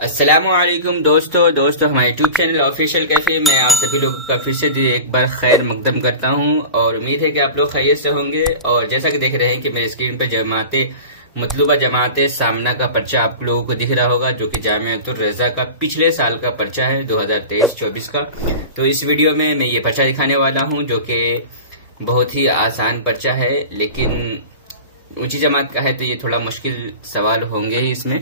अस्सलामुअलैकुम दोस्तों हमारे यूट्यूब चैनल ऑफिशियल कैफे में आप सभी लोगों का फिर से एक बार खैर मकदम करता हूं और उम्मीद है कि आप लोग खैरियत से होंगे। और जैसा कि देख रहे हैं कि मेरे स्क्रीन पर मतलूबा जमात सामना का पर्चा आप लोगों को दिख रहा होगा, जो कि जामियातुर रज़ा का पिछले साल का पर्चा है 2023-24 का। तो इस वीडियो में मैं ये पर्चा दिखाने वाला हूँ, जो कि बहुत ही आसान पर्चा है, लेकिन ऊंची जमात का है तो ये थोड़ा मुश्किल सवाल होंगे ही इसमें।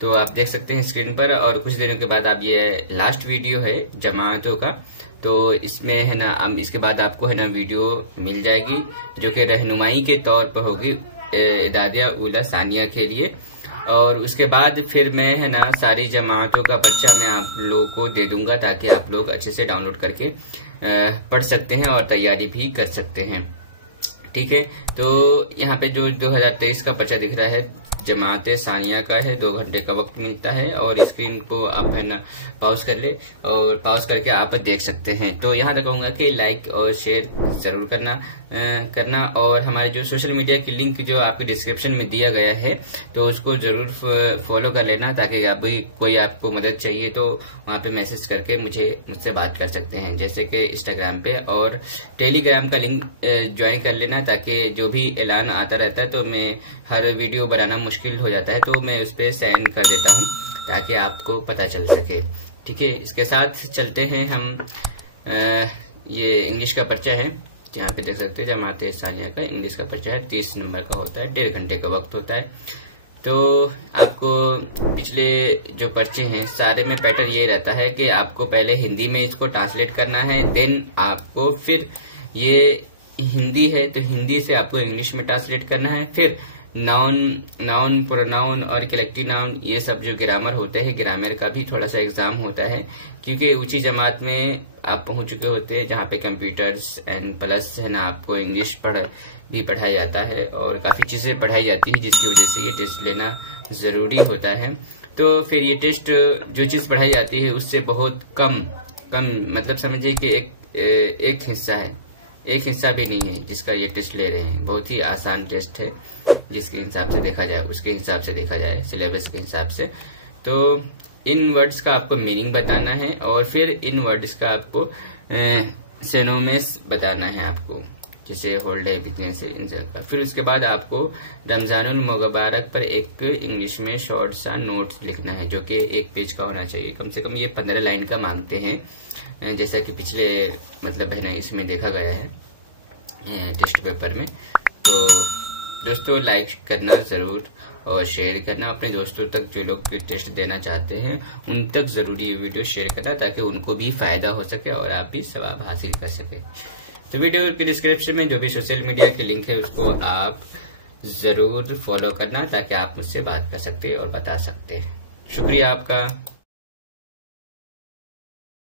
तो आप देख सकते हैं स्क्रीन पर, और कुछ दिनों के बाद आप ये लास्ट वीडियो है जमातों का, तो इसमें है ना इसके बाद आपको है ना वीडियो मिल जाएगी, जो कि रहनुमाई के तौर पर होगी इदादिया उला सानिया के लिए। और उसके बाद फिर मैं है ना सारी जमातों का पर्चा मैं आप लोगों को दे दूंगा, ताकि आप लोग अच्छे से डाउनलोड करके पढ़ सकते हैं और तैयारी भी कर सकते हैं। ठीक है, तो यहाँ पे जो 2023 का पर्चा दिख रहा है जमात सानिया का है, 2 घंटे का वक्त मिलता है। और स्क्रीन को आप है ना पॉज कर ले और पॉज करके आप देख सकते हैं। तो यहाँ तक कहूंगा कि लाइक और शेयर जरूर करना और हमारे जो सोशल मीडिया की लिंक जो आपके डिस्क्रिप्शन में दिया गया है, तो उसको जरूर फॉलो कर लेना, ताकि अभी कोई आपको मदद चाहिए तो वहाँ पे मैसेज करके मुझसे बात कर सकते हैं, जैसे कि इंस्टाग्राम पे। और टेलीग्राम का लिंक ज्वाइन कर लेना, ताकि जो भी ऐलान आता रहता है तो मैं हर वीडियो बनाना मुश्किल हो जाता है, तो मैं उस पर सेंड कर देता हूँ ताकि आपको पता चल सके। ठीक है, इसके साथ चलते हैं हम। ये इंग्लिश का पर्चा है, यहाँ पे देख सकते हैं जमात सानिया का इंग्लिश का पर्चा है, 30 नंबर का होता है, 1.5 घंटे का वक्त होता है। तो आपको पिछले जो पर्चे हैं सारे में पैटर्न ये रहता है कि आपको पहले हिंदी में इसको ट्रांसलेट करना है, देन आपको फिर ये हिंदी है तो हिंदी से आपको इंग्लिश में ट्रांसलेट करना है, फिर नाउन प्रोनाउन और कलेक्टिव नाउन ये सब जो ग्रामर होते हैं, ग्रामर का भी थोड़ा सा एग्जाम होता है, क्योंकि ऊंची जमात में आप पहुंच चुके होते हैं जहाँ पे कंप्यूटर्स एंड प्लस है ना आपको इंग्लिश भी पढ़ाया जाता है और काफी चीजें पढ़ाई जाती है, जिसकी वजह से ये टेस्ट लेना जरूरी होता है। तो फिर ये टेस्ट जो चीज पढ़ाई जाती है उससे बहुत कम मतलब समझिए कि एक हिस्सा भी नहीं है जिसका ये टेस्ट ले रहे हैं। बहुत ही आसान टेस्ट है, जिसके हिसाब से देखा जाए, उसके हिसाब से देखा जाए, सिलेबस के हिसाब से। तो इन वर्ड्स का आपको मीनिंग बताना है और फिर इन वर्ड्स का आपको सिनोनिम्स बताना है आपको, जैसे होल्ड है, बिजनेस है, इन सब का। फिर उसके बाद आपको रमजानुल मुबारक पर एक इंग्लिश में शॉर्ट सा नोट्स लिखना है, जो कि 1 पेज का होना चाहिए। कम से कम ये 15 लाइन का मांगते हैं, जैसा कि पिछले मतलब है ना इसमें देखा गया है टेस्ट पेपर में। तो दोस्तों लाइक करना जरूर और शेयर करना अपने दोस्तों तक, जो लोग टेस्ट देना चाहते हैं उन तक जरूरी ये वीडियो शेयर करना, ताकि उनको भी फायदा हो सके और आप भी सवाब हासिल कर सके। तो वीडियो के डिस्क्रिप्शन में जो भी सोशल मीडिया की लिंक है उसको आप जरूर फॉलो करना, ताकि आप मुझसे बात कर सकते और बता सकते हैं। शुक्रिया आपका।